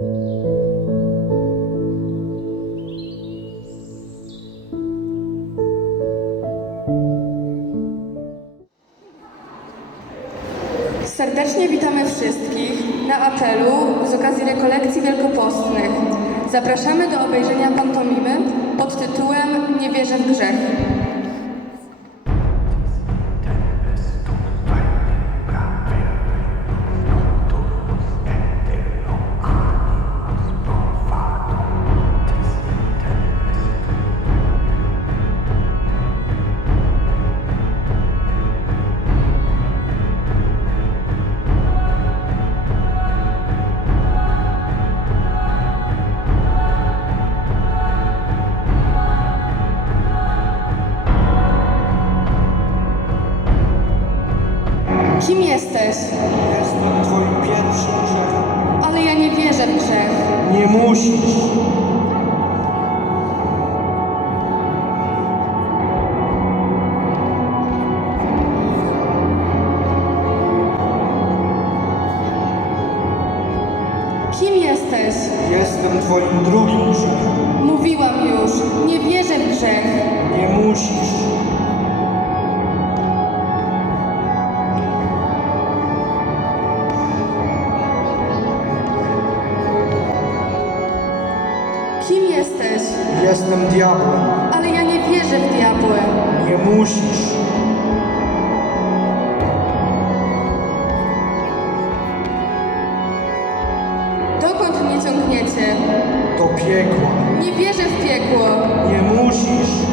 Serdecznie witamy wszystkich na apelu z okazji rekolekcji wielkopostnych. Zapraszamy do obejrzenia pantomimy pod tytułem Nie wierzę w grzech. Kim jesteś? Jestem twoim pierwszym grzechem. Ale ja nie wierzę w grzech. Nie musisz. mnie ciągniecie. Do piekła. Nie wierzę w piekło. Nie musisz.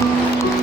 Niech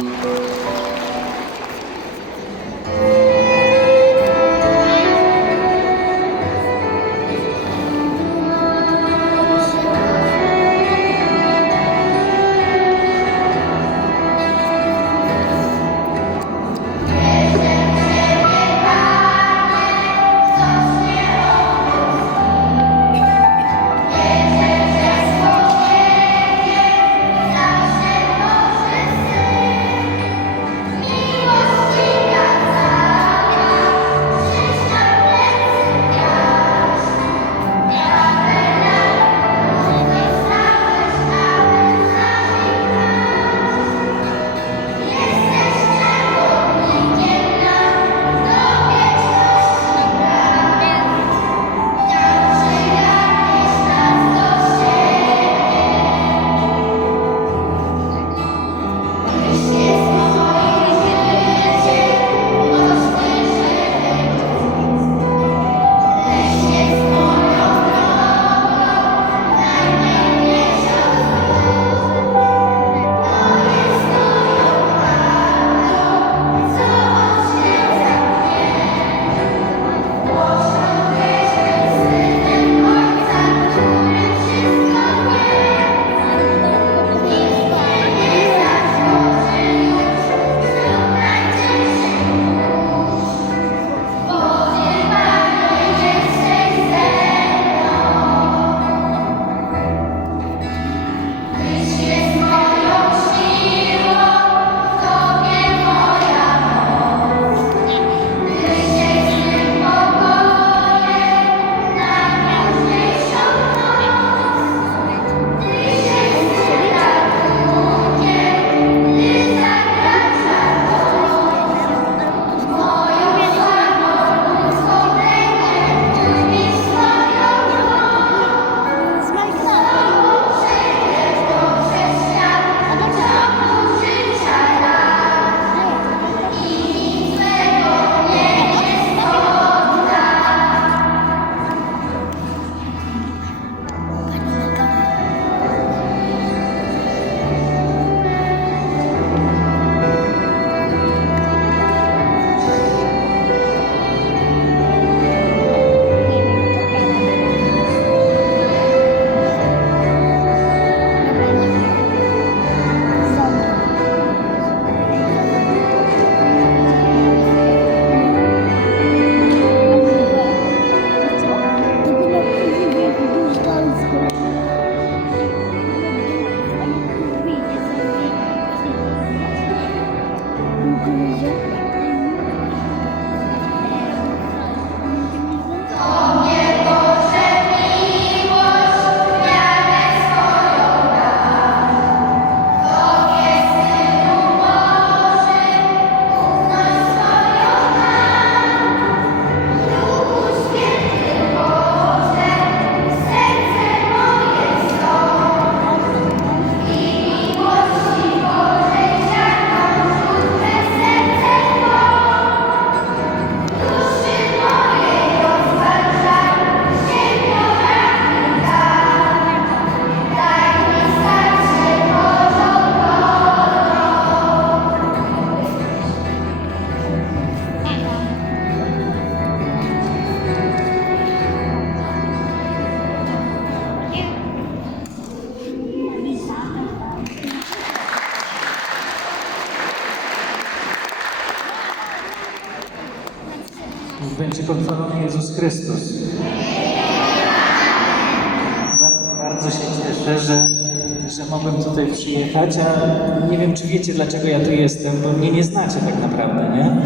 a nie wiem, czy wiecie, dlaczego ja tu jestem, bo mnie nie znacie tak naprawdę, nie?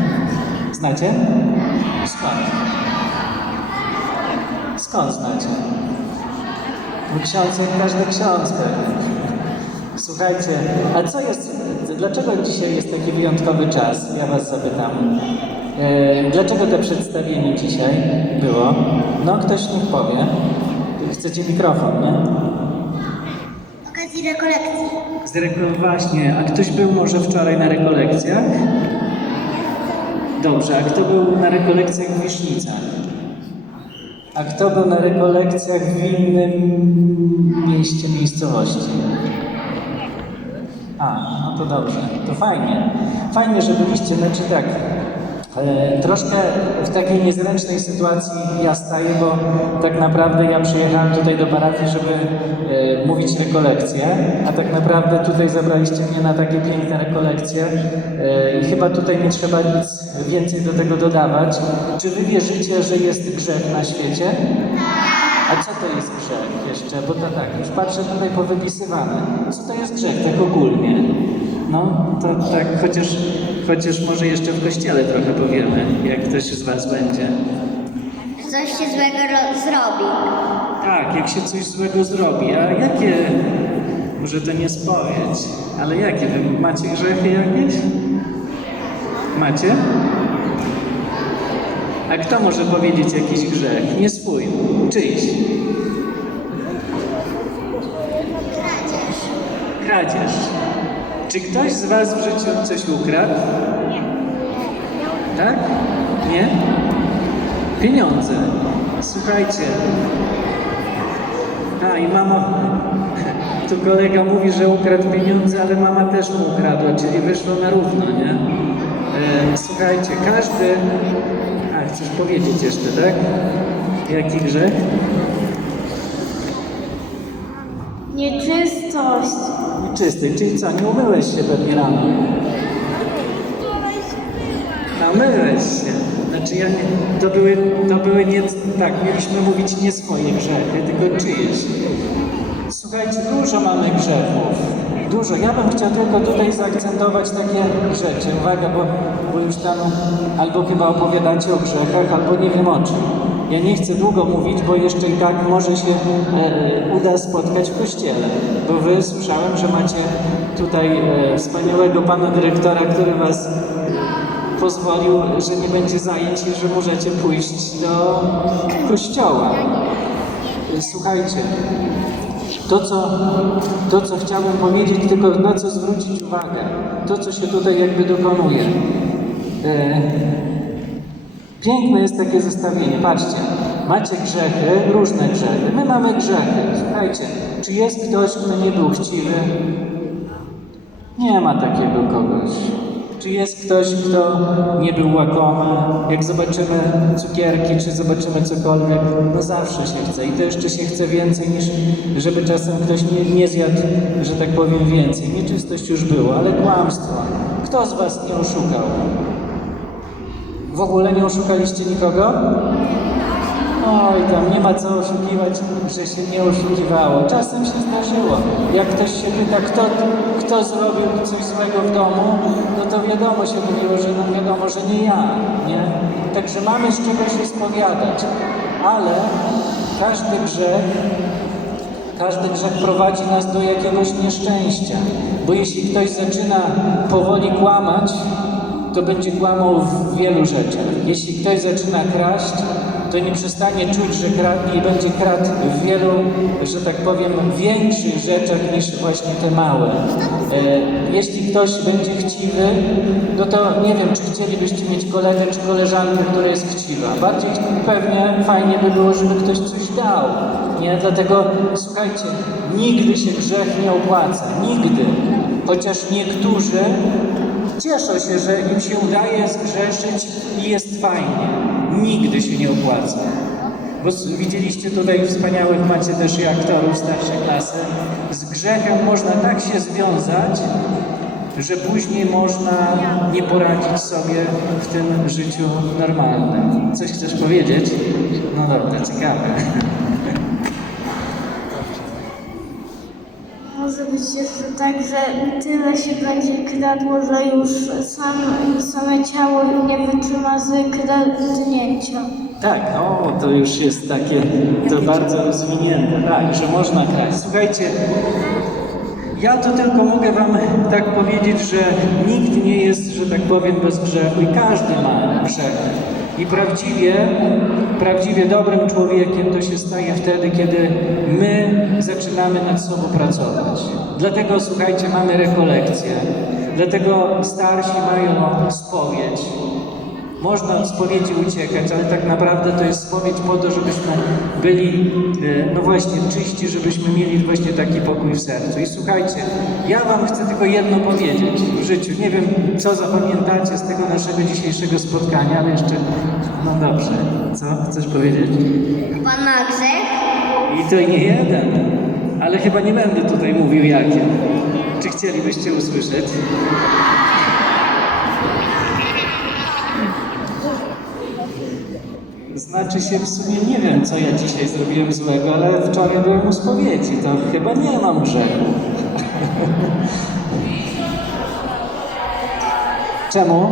Znacie? Skąd? Skąd znacie? Ksiądz jak każdy ksiądz. Słuchajcie, a co jest, dlaczego dzisiaj jest taki wyjątkowy czas? Ja was zapytam. E, dlaczego to przedstawienie dzisiaj było? No, ktoś niech powie. Chcecie mikrofon, nie? okazji rekolekcji. Z właśnie, a ktoś był może wczoraj na rekolekcjach? Dobrze, a kto był na rekolekcjach w Wisznicach? A kto był na rekolekcjach w innym mieście, miejscowości? A, no to dobrze, to fajnie. Fajnie, że byliście, znaczy tak, troszkę w takiej niezręcznej sytuacji ja staję, bo tak naprawdę ja przyjechałem tutaj do parafii, żeby e, mówić rekolekcje, a tak naprawdę tutaj zabraliście mnie na takie piękne rekolekcje e, i chyba tutaj nie trzeba nic więcej do tego dodawać. Czy wy wierzycie, że jest grzech na świecie? A co to jest grzech jeszcze? Bo to tak, już patrzę tutaj powypisywane. Co to jest grzech, tak ogólnie? No, to tak, chociaż, chociaż może jeszcze w kościele trochę powiemy, jak ktoś z Was będzie. Coś się złego ro- zrobi. Tak, jak się coś złego zrobi, a jakie, może to nie spowiedź, ale jakie? Wy macie grzechy jakieś? Macie? A kto może powiedzieć jakiś grzech? Nie swój, czyjś. Kradzież. Czy ktoś z Was w życiu coś ukradł? Tak? Nie? Pieniądze. Słuchajcie. A i mama. Tu kolega mówi, że ukradł pieniądze, ale mama też mu ukradła, czyli wyszło na równo, nie? E, słuchajcie, każdy. A, chcesz powiedzieć jeszcze, tak? Jaki grzech? Nieczystość. Czysty, czyli co, nie umyłeś się pewnie rano? A myłeś się. Znaczy ja nie, to były, to były nie, tak, mieliśmy mówić nie swoje grzechy, tylko czyjeś. Słuchajcie, dużo mamy grzechów. Dużo. Ja bym chciał tylko tutaj zaakcentować takie rzeczy. Uwaga, bo, bo już tam albo chyba opowiadacie o grzechach, albo nie wiem o czym. Ja nie chcę długo mówić, bo jeszcze i tak może się e, uda spotkać w kościele. Bo wy słyszałem, że macie tutaj e, wspaniałego pana dyrektora, który was pozwolił, że nie będzie zajęć i że możecie pójść do kościoła. Słuchajcie, to co, to, co chciałbym powiedzieć, tylko na co zwrócić uwagę, to, co się tutaj jakby dokonuje. E, piękne jest takie zestawienie. Patrzcie, macie grzechy, różne grzechy. My mamy grzechy. Słuchajcie, czy jest ktoś, kto nie był chciwy? Nie ma takiego kogoś. Czy jest ktoś, kto nie był łakomy? Jak zobaczymy cukierki, czy zobaczymy cokolwiek, no zawsze się chce. I to jeszcze się chce więcej niż, żeby czasem ktoś nie, nie zjadł, że tak powiem, więcej. Nieczystość już było, ale kłamstwo. Kto z Was nie oszukał? W ogóle nie oszukaliście nikogo? Oj, tam nie ma co oszukiwać, że się nie oszukiwało. Czasem się zdarzyło. Jak ktoś się pyta, kto, kto zrobił coś złego w domu, no to wiadomo się mówiło, że no wiadomo, że nie ja, nie? Także mamy z czego się spowiadać. Ale każdy grzech każdy grzech prowadzi nas do jakiegoś nieszczęścia, bo jeśli ktoś zaczyna powoli kłamać, to będzie kłamał w wielu rzeczach. Jeśli ktoś zaczyna kraść, to nie przestanie czuć, że kradnie i będzie kradł w wielu, że tak powiem, większych rzeczach niż właśnie te małe. E, jeśli ktoś będzie chciwy, no to nie wiem, czy chcielibyście mieć kolegę czy koleżankę, która jest chciwa. Bardziej pewnie fajnie by było, żeby ktoś coś dał. Nie? Dlatego słuchajcie, nigdy się grzech nie opłaca. Nigdy. Chociaż niektórzy cieszą się, że im się udaje zgrzeszyć i jest fajnie. Nigdy się nie opłaca. Bo widzieliście tutaj wspaniałych, macie też i aktorów starszej klasy. Z grzechem można tak się związać, że później można nie poradzić sobie w tym życiu normalnym. Coś chcesz powiedzieć? No dobra, ciekawe. Może być jeszcze tak, że tyle się będzie kradło, że już sam, same ciało nie wytrzyma z kradnięcia. Tak, no to już jest takie, to bardzo rozwinięte, tak, że można kraść. Słuchajcie, ja to tylko mogę wam tak powiedzieć, że nikt nie jest, że tak powiem, bez grzechu i każdy ma grzech. I prawdziwie, prawdziwie dobrym człowiekiem to się staje wtedy, kiedy my zaczynamy nad sobą pracować. Dlatego, słuchajcie, mamy rekolekcje. Dlatego starsi mają spowiedź. Można od spowiedzi uciekać, ale tak naprawdę to jest spowiedź po to, żebyśmy byli, e, no właśnie, czyści, żebyśmy mieli właśnie taki pokój w sercu. I słuchajcie, ja Wam chcę tylko jedno powiedzieć w życiu. Nie wiem, co zapamiętacie z tego naszego dzisiejszego spotkania, ale jeszcze, no dobrze. Co chcesz powiedzieć? Pan ma grzech? I to nie jeden, ale chyba nie będę tutaj mówił jakie. Czy chcielibyście usłyszeć? Znaczy się w sumie nie wiem, co ja dzisiaj zrobiłem złego, ale wczoraj byłem u spowiedzi, to chyba nie mam grzechu. Czemu?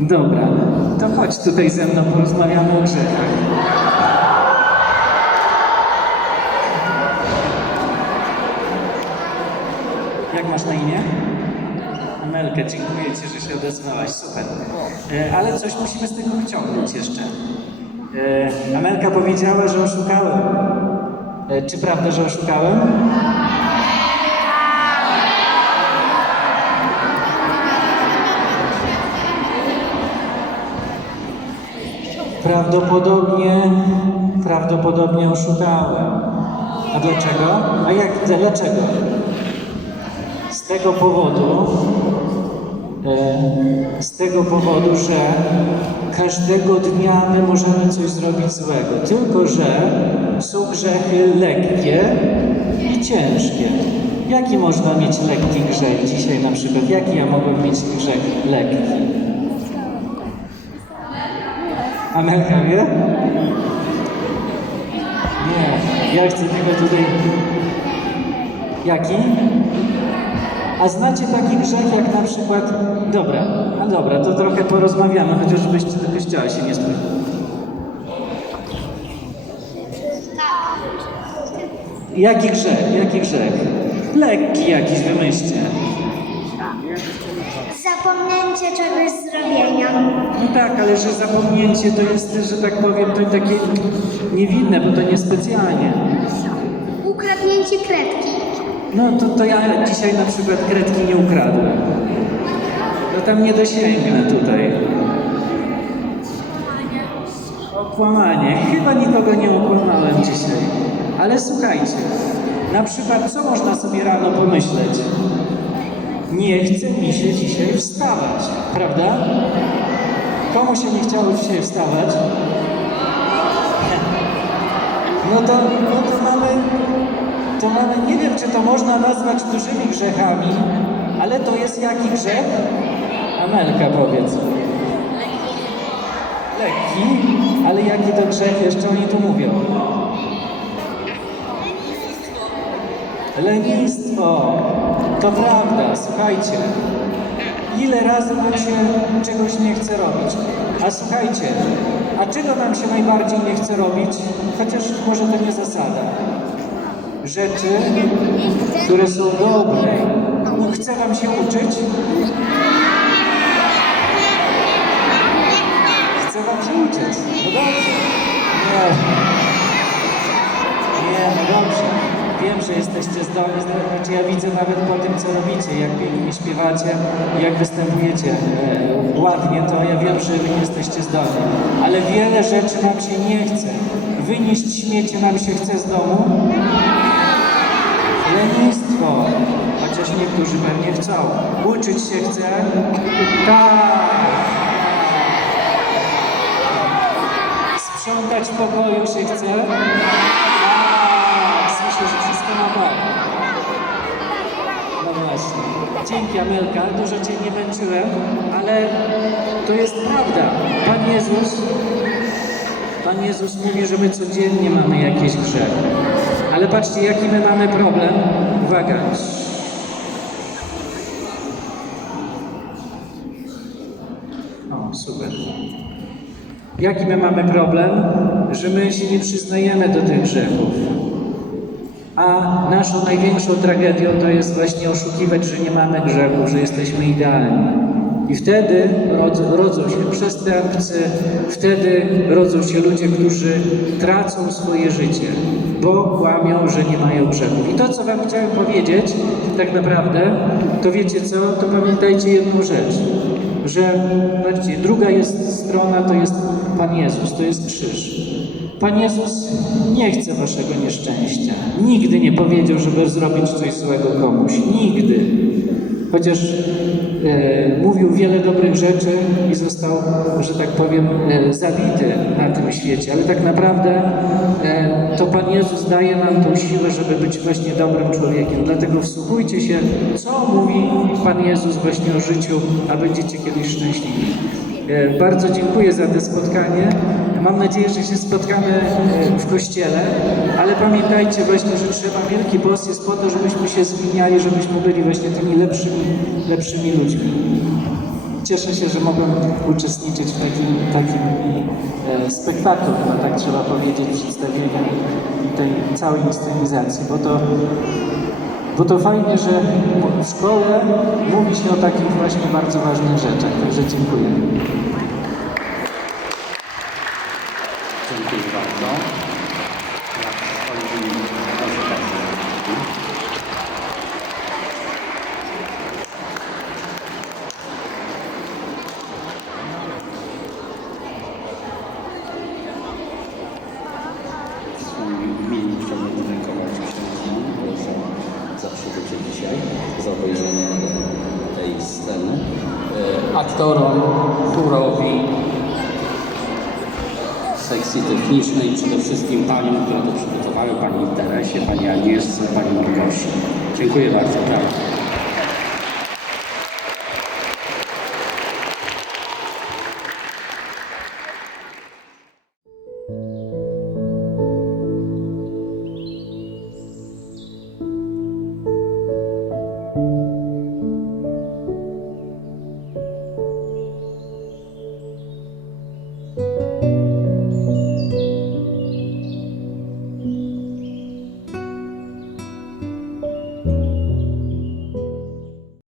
Dobra, to chodź tutaj ze mną, porozmawiamy o grzechach. Jak masz na imię? Amelka, dziękuję Ci, że się odezwałaś. Super. E, ale coś musimy z tego wyciągnąć jeszcze. E, Amelka powiedziała, że oszukałem. E, czy prawda, że oszukałem? Prawdopodobnie, prawdopodobnie oszukałem. A dlaczego? A jak, dlaczego? Z tego powodu, z tego powodu, że każdego dnia my możemy coś zrobić złego. Tylko, że są grzechy lekkie i ciężkie. Jaki można mieć lekki grzech dzisiaj na przykład? Jaki ja mogłem mieć grzech lekki? Amelka wie? Nie, ja chcę tylko tutaj... Jaki? A znacie taki grzech jak na przykład... Dobra, a dobra, to trochę porozmawiamy, chociaż byście do kościoła się nie spodziewali. Jaki grzech? Jaki grzech? Lekki jakiś wymyślcie. Zapomnięcie czegoś zrobienia. No tak, ale że zapomnięcie to jest, że tak powiem, to takie niewinne, bo to niespecjalnie. No to, to ja dzisiaj na przykład kredki nie ukradłem. No tam nie dosięgnę tutaj. Okłamanie. Chyba nikogo nie okłamałem dzisiaj. Ale słuchajcie, na przykład co można sobie rano pomyśleć? Nie chce mi się dzisiaj wstawać, prawda? Komu się nie chciało dzisiaj wstawać? No to, no to mamy, to mamy, nie wiem czy to można nazwać dużymi grzechami, ale to jest jaki grzech? Amelka powiedz. Lekki, ale jaki to grzech jeszcze oni tu mówią? Lenistwo. To prawda, słuchajcie. Ile razy nam się czegoś nie chce robić? A słuchajcie, a czego nam się najbardziej nie chce robić? Chociaż może to nie zasada. Rzeczy, które są dobre. Chce wam się uczyć? Chce wam się uczyć. No dobrze. Nie. Nie, no dobrze. Wiem, że jesteście zdolni, znaczy ja widzę nawet po tym, co robicie, jak pięknie śpiewacie, jak występujecie e, ładnie, to ja wiem, że wy jesteście zdolni. Ale wiele rzeczy nam się nie chce. Wynieść śmiecie nam się chce z domu. Lenistwo. Chociaż niektórzy pewnie chcą. Uczyć się chce. Tak. Sprzątać w pokoju się chce. Tak, słyszę, że wszystko na bok. No właśnie. Dzięki Amelka, dużo Cię nie męczyłem, ale to jest prawda. Pan Jezus, Pan Jezus mówi, że my codziennie mamy jakieś grzechy. Ale patrzcie, jaki my mamy problem. Uwaga. O, super. Jaki my mamy problem? Że my się nie przyznajemy do tych grzechów. A naszą największą tragedią to jest właśnie oszukiwać, że nie mamy grzechu, że jesteśmy idealni. I wtedy rodzą, się przestępcy, wtedy rodzą się ludzie, którzy tracą swoje życie, bo kłamią, że nie mają grzechów. I to, co Wam chciałem powiedzieć, tak naprawdę, to wiecie co, to pamiętajcie jedną rzecz, że zobaczcie, druga jest strona, to jest Pan Jezus, to jest krzyż. Pan Jezus nie chce waszego nieszczęścia. Nigdy nie powiedział, żeby zrobić coś złego komuś. Nigdy. Chociaż e, mówił wiele dobrych rzeczy i został, że tak powiem, e, zabity na tym świecie. Ale tak naprawdę e, to Pan Jezus daje nam tą siłę, żeby być właśnie dobrym człowiekiem. Dlatego wsłuchujcie się, co mówi Pan Jezus właśnie o życiu, a będziecie kiedyś szczęśliwi. E, Bardzo dziękuję za to spotkanie. Mam nadzieję, że się spotkamy e, w kościele, ale pamiętajcie właśnie, że trzeba Wielki Post jest po to, żebyśmy się zmieniali, żebyśmy byli właśnie tymi lepszymi, lepszymi ludźmi. Cieszę się, że mogłem uczestniczyć w takim, takim e, spektaklu, tak trzeba powiedzieć, przedstawieniu tej całej inscenizacji, bo to bo to fajnie, że w szkole mówi się o takich właśnie bardzo ważnych rzeczach. Także. Dziękuję bardzo. Olbrzymi, proszę bardzo. W swoim imieniu chciałbym podziękować księdzu za, za przybycie dzisiaj, za obejrzenie tej sceny. E, Aktorom, turowi, sekcji technicznej, przede wszystkim paniom, które to przygotowały, pani Teresie, pani Agnieszce, pani Małgosi. Dziękuję bardzo.